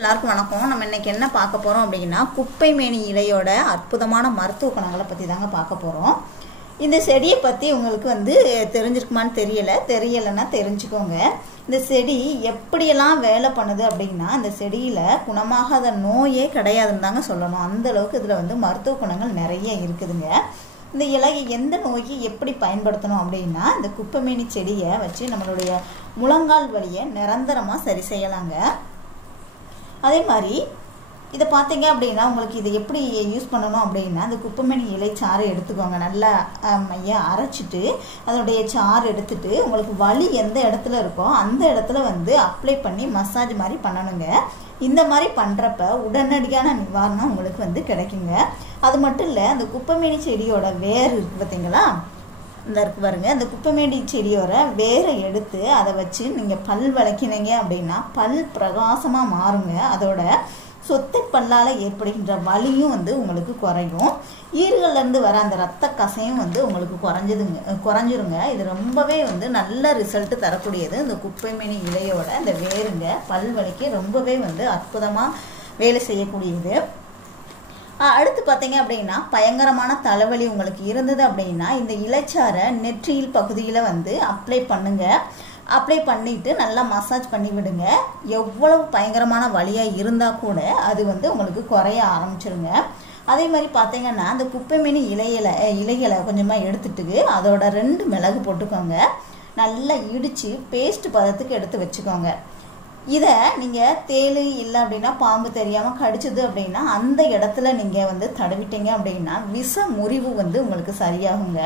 எல்லாருக்கும் வணக்கம். நம்ம இன்னைக்கு என்ன பார்க்க போறோம் அப்படின்னா குப்பைமேனி இலையோட அற்புதமான மருத்துவ குணங்களை பத்தி தாங்க பார்க்க போறோம். இந்த செடியை பத்தி உங்களுக்கு தெரிஞ்சிருக்குமான்னு தெரியலன்னா தெரிஞ்சுக்கோங்க. இந்த செடி எப்படியெல்லாம் வேலை பண்ணுது அப்படின்னா இந்த செடியில குணமாகாத நோயே கிடையாதுன்னு தாங்க சொல்லணும். அந்த அளவுக்கு இதுல மருத்துவ குணங்கள் நிறைய இருக்குதுங்க. இந்த இலையை எந்த நோய்க்கு எப்படி பயன்படுத்தணும் அப்படின்னா இந்த குப்பைமேனி செடியை வச்சு நம்மளுடைய முழங்கால் வலியை நிரந்தரமா சரி செய்யலாங்க. அதே மாதிரி இதை பார்த்தீங்க அப்படின்னா உங்களுக்கு இதை எப்படி யூஸ் பண்ணணும் அப்படின்னா அந்த குப்பைமேனி இலை சாறு எடுத்துக்கோங்க. நல்லா மைய அரைச்சிட்டு அதனுடைய சாறு எடுத்துட்டு உங்களுக்கு வலி எந்த இடத்துல இருக்கோ அந்த இடத்துல அப்ளை பண்ணி மசாஜ் மாதிரி பண்ணணுங்க. இந்த மாதிரி பண்ணுறப்ப உடனடியான நிவாரணம் உங்களுக்கு கிடைக்குங்க. அது மட்டும் இல்லை, அந்த குப்பைமேனி செடியோட வேர் இருக்கு பார்த்தீங்களா, இந்த இருக்கு பாருங்க, அந்த குப்பைமேனி செடியோட வேரை எடுத்து அதை வச்சு நீங்கள் பல் விளக்கினீங்க அப்படின்னா பல் பிரகாசமாக மாறுங்க. அதோட சொத்தை பல்லால் ஏற்படுகின்ற வலியும் உங்களுக்கு குறையும். ஈறுகள்லேருந்து வர அந்த ரத்த கசையும் உங்களுக்கு குறைஞ்சிருங்க. இது ரொம்பவே நல்ல ரிசல்ட் தரக்கூடியது. இந்த குப்பைமேனி இலையோட இந்த வேருங்க பல் வலிக்கு ரொம்பவே அற்புதமாக வேலை செய்யக்கூடியது. அடுத்து பார்த்தீங்க அப்படின்னா பயங்கரமான தலைவலி உங்களுக்கு இருந்தது அப்படின்னா இந்த இலைச்சாரை நெற்றியில் பகுதியில் அப்ளை பண்ணுங்க. அப்ளை பண்ணிட்டு நல்லா மசாஜ் பண்ணி விடுங்க. எவ்வளவு பயங்கரமான வலியாக இருந்தால் கூட அது உங்களுக்கு குறைய ஆரம்பிச்சிருங்க. அதே மாதிரி பார்த்தீங்கன்னா அந்த குப்பைமேனி இலைகளை கொஞ்சமாக எடுத்துட்டு அதோட 2 மிளகு போட்டுக்கோங்க. நல்லா இடித்து பேஸ்ட் பதத்துக்கு எடுத்து வச்சுக்கோங்க. இதை நீங்கள் தேள் இல்லை அப்படின்னா பாம்பு தெரியாமல் கடிச்சது அப்படின்னா அந்த இடத்துல நீங்கள் தடவிட்டீங்க அப்படின்னா விஷ முறிவு உங்களுக்கு சரியாகுங்க.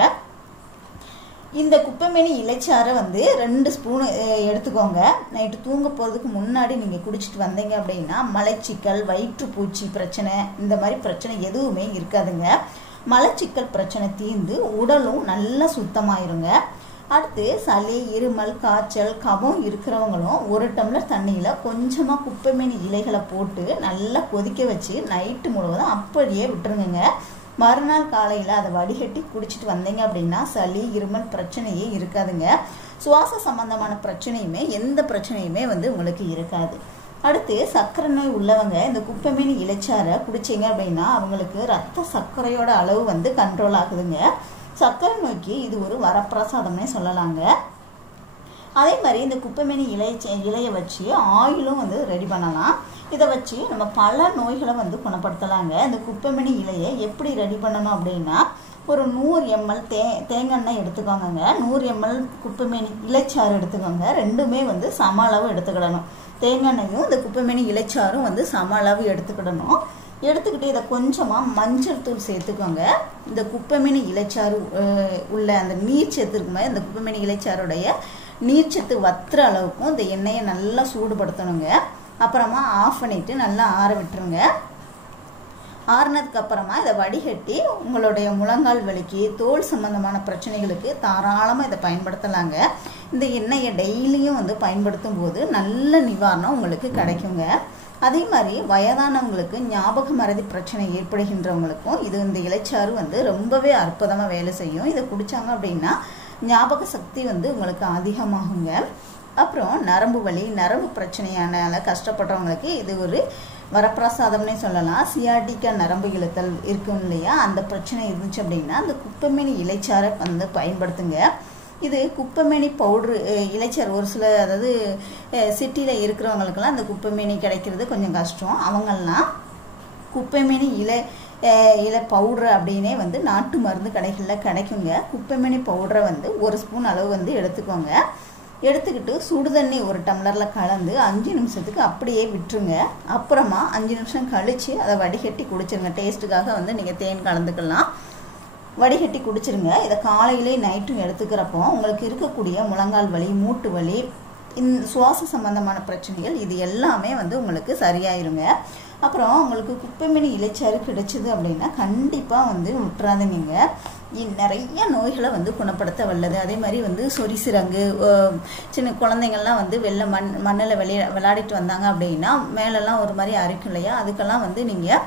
இந்த குப்பைமேனி இலைச்சாரை 2 ஸ்பூன் எடுத்துக்கோங்க. நைட்டு தூங்க போகிறதுக்கு முன்னாடி நீங்கள் குடிச்சிட்டு வந்தீங்க அப்படின்னா மலைச்சிக்கல், வயிற்றுப்பூச்சி பிரச்சனை, இந்த மாதிரி பிரச்சனை எதுவுமே இருக்காதுங்க. மலைச்சிக்கல் பிரச்சனை தீர்ந்து உடலும் நல்லா சுத்தமாயிருங்க. அடுத்து சளி, இருமல், காய்ச்சல், கபம் இருக்கிறவங்களும் 1 டம்ளர் தண்ணியில் கொஞ்சமாக குப்பைமேனி இலைகளை போட்டு நல்லா கொதிக்க வச்சு நைட்டு முழுவதும் அப்படியே விட்டுருங்க. மறுநாள் காலையில் அதை வடிகட்டி குடிச்சிட்டு வந்தீங்க அப்படின்னா சளி, இருமல் பிரச்சனையே இருக்காதுங்க. சுவாச சம்பந்தமான பிரச்சனையுமே எந்த பிரச்சனையுமே உங்களுக்கு இருக்காது. அடுத்து சர்க்கரை நோய் உள்ளவங்க இந்த குப்பைமேனி இலைச்சாரை குடிச்சிங்க அப்படின்னா அவங்களுக்கு ரத்த சர்க்கரையோட அளவு கண்ட்ரோல் ஆகுதுங்க. சர்க்கரை நோய்க்கு இது ஒரு வரப்பிரசாதம்னே சொல்லலாங்க. அதே மாதிரி இந்த குப்பைமேனி இலையை வச்சு ஆயிலும் ரெடி பண்ணலாம். இதை வச்சு நம்ம பல நோய்களை குணப்படுத்தலாங்க. இந்த குப்பைமேனி இலையை எப்படி ரெடி பண்ணணும் அப்படின்னா ஒரு 100 ml தேங்காய் எடுத்துக்கோங்க. 100 ml குப்பைமேனி இலைச்சாறு எடுத்துக்கோங்க. ரெண்டுமே சம அளவு எடுத்துக்கிடணும். தேங்காயும் இந்த குப்பைமேனி இலைச்சாரும் சம அளவு எடுத்துக்கிடணும். எடுத்துக்கிட்டு இதை கொஞ்சமாக மஞ்சள் தூள் சேர்த்துக்கோங்க. இந்த குப்பைமேனி இலைச்சாறு உள்ள அந்த நீர்ச்சத்து இருக்குமே, இந்த குப்பைமேனி இலைச்சாருடைய நீர்ச்சத்து வத்துற அளவுக்கும் இந்த எண்ணெயை நல்லா சூடுபடுத்தணுங்க. அப்புறமா ஆஃப் பண்ணிட்டு நல்லா ஆற விட்டுருங்க. ஆறுனதுக்கு அப்புறமா இதை வடிகட்டி உங்களுடைய முழங்கால் வலிக்கு, தோல் சம்பந்தமான பிரச்சனைகளுக்கு தாராளமாக இதை பயன்படுத்தலாங்க. இந்த எண்ணெயை டெய்லியும் பயன்படுத்தும் போது நல்ல நிவாரணம் உங்களுக்கு கிடைக்குங்க. அதே மாதிரி வயதானவங்களுக்கு ஞாபக மறதி பிரச்சனை ஏற்படுகின்றவங்களுக்கும் இந்த இலைச்சாறு ரொம்பவே அற்புதமாக வேலை செய்யும். இதை குடித்தாங்க அப்படின்னா ஞாபக சக்தி உங்களுக்கு அதிகமாகுங்க. அப்புறம் நரம்பு வலி, நரம்பு பிரச்சனையானால கஷ்டப்படுறவங்களுக்கு இது ஒரு வரப்பிரசாதம்னே சொல்லலாம். சியாட்டிக்கா நரம்பு இழுத்தல் இருக்கும் இல்லையா, அந்த பிரச்சனை இருந்துச்சு அப்படின்னா அந்த குப்பைமேனி இலைச்சாரை பயன்படுத்துங்க. இது குப்பைமேனி பவுட்ரு இலைச்சாறு ஒரு சில, அதாவது சிட்டியில் இருக்கிறவங்களுக்கெல்லாம் அந்த குப்பைமேனி கிடைக்கிறது கொஞ்சம் கஷ்டம். அவங்கெல்லாம் குப்பைமேனி இலை பவுட்ரு அப்படின்னே நாட்டு மருந்து கடைகளில் கிடைக்குங்க. குப்பைமேனி பவுடரை 1 ஸ்பூன் அளவு எடுத்துக்கோங்க. எடுத்துக்கிட்டு சுடுதண்ணி 1 டம்ளரில் கலந்து 5 நிமிஷத்துக்கு அப்படியே விட்டுருங்க. அப்புறமா 5 நிமிஷம் கழித்து அதை வடிகட்டி குடிச்சிருங்க. டேஸ்ட்டுக்காக நீங்கள் தேன் கலந்துக்கலாம். வடிகட்டி குடிச்சிருங்க. இதை காலையிலே நைட்டும் எடுத்துக்கிறப்போ உங்களுக்கு இருக்கக்கூடிய முழங்கால் வலி, மூட்டு வலி, சுவாச சம்பந்தமான பிரச்சனைகள் இது எல்லாமே உங்களுக்கு சரியாயிருங்க. அப்புறம் உங்களுக்கு குப்பைமேனி இலைச்சாறு கிடைச்சிது அப்படின்னா கண்டிப்பாக விட்டுறாதீங்க. நிறைய நோய்களை குணப்படுத்த வல்லது. அதே மாதிரி சொரிசிரங்கு, சின்ன குழந்தைங்கள்லாம் மண்ணில் விளையாடிட்டு வந்தாங்க அப்படின்னா மேலெல்லாம் ஒரு மாதிரி அரிக்கும் இல்லையா, அதுக்கெல்லாம் நீங்கள்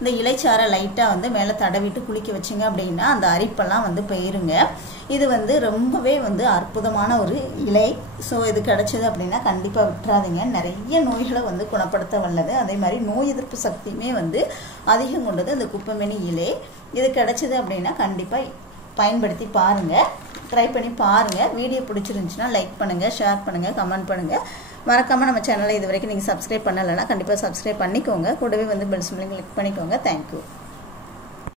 இந்த இலைச்சாரை லைட்டாக வந்து மேலே தடவிட்டு குளிக்க வச்சிங்க அப்படின்னா அந்த அரிப்பெல்லாம் வந்து போயிருங்க. இது வந்து ரொம்பவே வந்து அற்புதமான ஒரு இலை. ஸோ இது கிடச்சிது அப்படின்னா கண்டிப்பாக விட்டுறாதீங்க. நிறைய நோய்களை வந்து குணப்படுத்த வல்லது. அதே மாதிரி நோய் எதிர்ப்பு சக்தியுமே வந்து அதிகம் கொண்டது இந்த குப்பைமேனி இலை. இது கிடச்சிது அப்படின்னா கண்டிப்பாக பயன்படுத்தி பாருங்கள், ட்ரை பண்ணி பாருங்கள். வீடியோ பிடிச்சிருந்துச்சுன்னா லைக் பண்ணுங்கள், ஷேர் பண்ணுங்கள், கமெண்ட் பண்ணுங்கள். மறக்காமல் நம்ம சேனலை இது வரைக்கும் நீங்கள் சப்ஸ்கிரைப் பண்ணலைன்னா கண்டிப்பாக சப்ஸ்கிரைப் பண்ணிக்கோங்க. கூடவே வந்து பெல் சிம்பலையும் கிளிக் பண்ணிக்கோங்க. தேங்க்யூ.